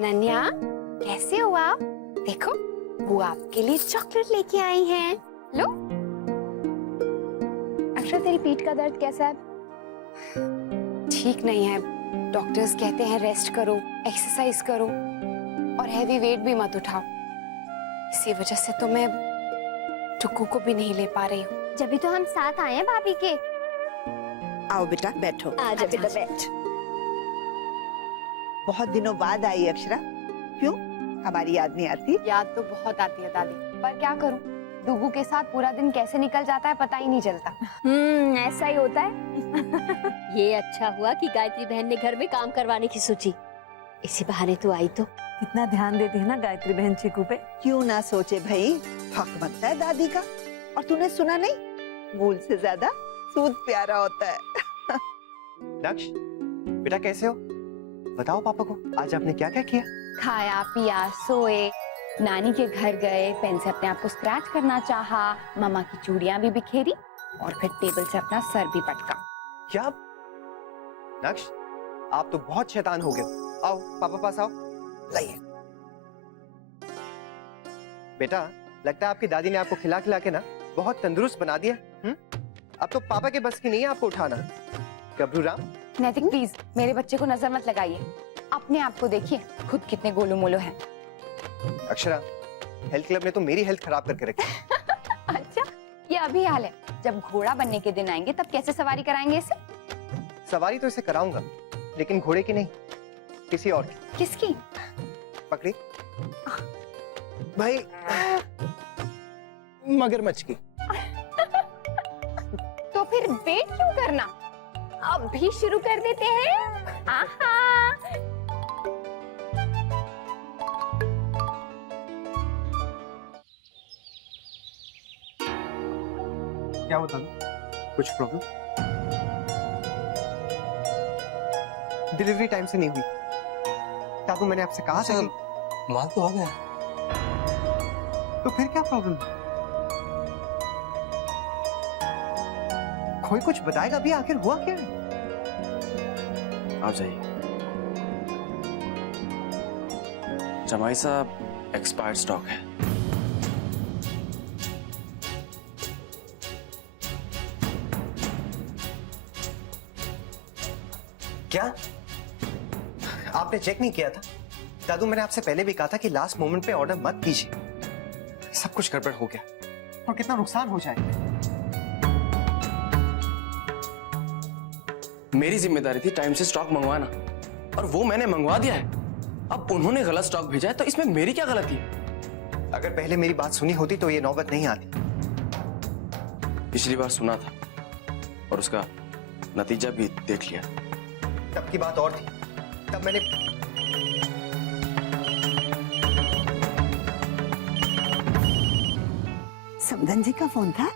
अनन्या, कैसे हो आप? देखो, वो आपके लिए चॉकलेट लेके आई हैं। लो। अक्षरा, तेरी पीठ का दर्द कैसा है? ठीक नहीं है। डॉक्टर्स कहते हैं रेस्ट करो, एक्सरसाइज करो और हैवी वेट भी मत उठाओ। इसी वजह से तो मैं टुक्कू को भी नहीं ले पा रही हूँ। जब भी तो हम साथ आए हैं भाभी के। आओ बेटा बैठो। आजा बेटा बैठ। बहुत दिनों बाद आई अक्षरा, क्यों हमारी याद नहीं आती? याद तो बहुत आती है दादी, पर क्या करूँ, डुगू के साथ पूरा दिन कैसे निकल जाता है पता ही नहीं चलता। ऐसा ही होता है। ये अच्छा हुआ कि गायत्री बहन ने घर में काम करवाने की सोची, इसी बहाने तो आई। तो कितना ध्यान देती है ना गायत्री बहन चीकू पे। क्यों ना सोचे भाई, हक बनता है दादी का। और तूने सुना नहीं, मूल से ज्यादा सूद प्यारा होता है। नक्श, बेटा कैसे हो? बताओ पापा को आज आपने क्या क्या किया? खाया पिया, सोए, नानी के घर गए, पेन से अपने आप को स्क्रैच करना चाहा, मामा की चूड़ियां भी बिखेरी और फिर टेबल से अपना सर भी पटका। क्या? नक्श, आप तो बहुत शैतान हो गए। आओ पापा पास आओ। लाइए बेटा, लगता है आपकी दादी ने आपको खिला खिला के ना बहुत तंदुरुस्त बना दिया। अब तो पापा के बस की नहीं है आपको उठाना। गबरू राम, नैतिक प्लीज मेरे बच्चे को नजर मत लगाइए, अपने आप को देखिए, खुद कितने गोलो मोलो हैं। अक्षरा, हेल्थ क्लब ने तो मेरी हेल्थ खराब करके रखी। अच्छा, ये अभी हाल है, जब घोड़ा बनने के दिन आएंगे तब कैसे सवारी कराएंगे इसे? सवारी तो इसे कराऊंगा, लेकिन घोड़े की नहीं, किसी और की। किसकी? पकड़ी भाई, मगरमच्छ की। तो फिर वेट क्यों करना, अब भी शुरू कर देते हैं। आहा। क्या होता है? कुछ प्रॉब्लम? डिलीवरी टाइम से नहीं हुई। ताकू, मैंने आपसे कहा था कि माल तो आ गया। तो फिर क्या प्रॉब्लम? कोई कुछ बताएगा भी, आखिर हुआ क्या है? आप जाइए। जमाई साहब, एक्सपायर्ड स्टॉक है। क्या? आपने चेक नहीं किया था? दादू, मैंने आपसे पहले भी कहा था कि लास्ट मोमेंट पे ऑर्डर मत कीजिए। सब कुछ गड़बड़ हो गया और कितना नुकसान हो जाएगा। मेरी जिम्मेदारी थी टाइम से स्टॉक मंगवाना, और वो मैंने मंगवा दिया है। अब उन्होंने गलत स्टॉक भेजा है, तो इसमें मेरी क्या गलती है? अगर पहले मेरी बात सुनी होती तो ये नौबत नहीं आती। पिछली बार सुना था और उसका नतीजा भी देख लिया। तब की बात और थी, तब मैंने समधन जी का फोन था?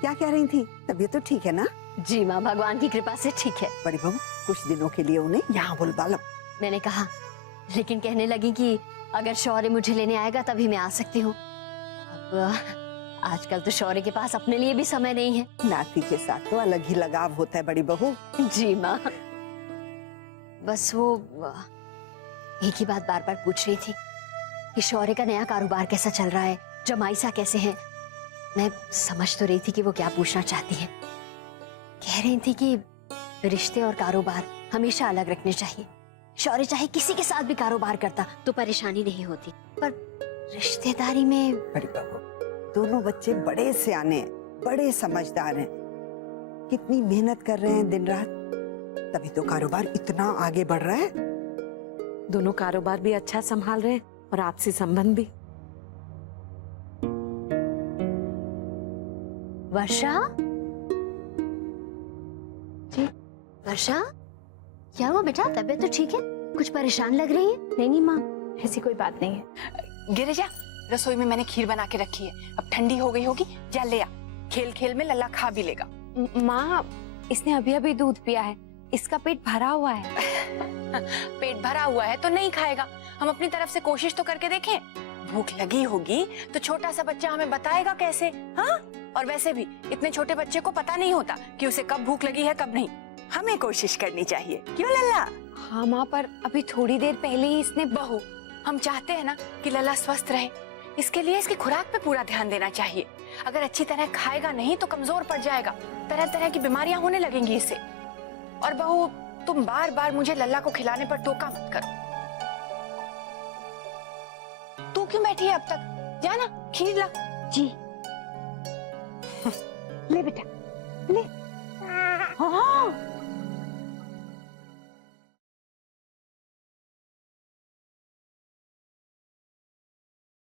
क्या कह रही थी? तबीयत तो ठीक है ना? जी माँ, भगवान की कृपा से ठीक है। बड़ी बहू, कुछ दिनों के लिए उन्हें यहाँ बुलवा लो। मैंने कहा, लेकिन कहने लगी कि अगर शौर्य मुझे लेने आएगा तभी मैं आ सकती हूँ। अब आजकल तो शौर्य के पास अपने लिए भी समय नहीं है। नाती के साथ तो अलग ही लगाव होता है बड़ी बहू। जी माँ, बस वो एक ही बात बार बार पूछ रही थी कि शौर्य का नया कारोबार कैसा चल रहा है, जमाई सा कैसे हैं। मैं समझ तो रही थी कि वो क्या पूछना चाहती है। कह रही थी कि रिश्ते और कारोबार हमेशा अलग रखने चाहिए। शौर्य चाहे किसी के साथ भी कारोबार करता तो परेशानी नहीं होती, पर रिश्तेदारी में। बड़ी बहू, दोनों बच्चे बड़े सियाने हैं, बड़े समझदार हैं, कितनी मेहनत कर रहे हैं दिन रात, तभी तो कारोबार इतना आगे बढ़ रहा है। दोनों कारोबार भी अच्छा संभाल रहे हैं और आपसी संबंध भी। वर्षा जी, वर्षा क्या हुआ बेटा? तबीयत तो ठीक है, कुछ परेशान लग रही है। नहीं माँ, ऐसी कोई बात नहीं है। गिरिजा, रसोई में मैंने खीर बना के रखी है, अब ठंडी हो गई होगी, जा ले आ। खेल खेल में लल्ला खा भी लेगा। माँ, इसने अभी अभी दूध पिया है, इसका पेट भरा हुआ है। पेट भरा हुआ है तो नहीं खाएगा, हम अपनी तरफ से कोशिश तो करके देखें। भूख लगी होगी तो छोटा सा बच्चा हमें बताएगा कैसे? हाँ, और वैसे भी इतने छोटे बच्चे को पता नहीं होता कि उसे कब भूख लगी है कब नहीं। हमें कोशिश करनी चाहिए, क्यों लल्ला? हाँ माँ, पर अभी थोड़ी देर पहले ही इसने बहू, हम चाहते हैं ना कि लल्ला स्वस्थ रहे, इसके लिए इसकी खुराक पे पूरा ध्यान देना चाहिए। अगर अच्छी तरह खाएगा नहीं तो कमजोर पड़ जाएगा, तरह तरह की बीमारियां होने लगेंगी इससे। और बहू, तुम बार बार मुझे लल्ला को खिलाने पर टोका मत करो। तू क्यों बैठी है अब तक? जा ना, खीर ला। जी ले बेटा ले। हाँ